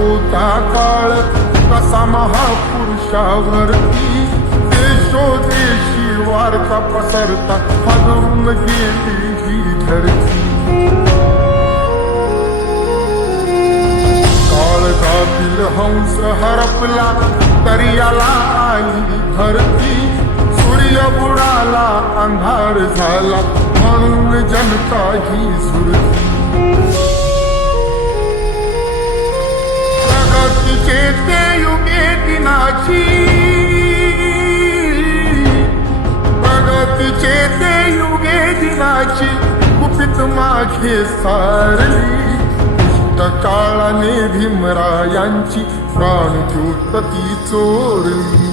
होता काळ कसा महापुरुषावरती देशोदेशी वार्ता पसरता हलवून गेली ही धरती काळजातील हंस हरपला दर्याला आली धरती सूर्य बुडाला अंधार झाला म्हणून जनता ही सुरती प्रगतीचे ते युगे दिनाची प्रगतीचे ते युगे दिनाची गुपित मागे सारली काळाने भीमरायांची प्राणज्योत ती चोरली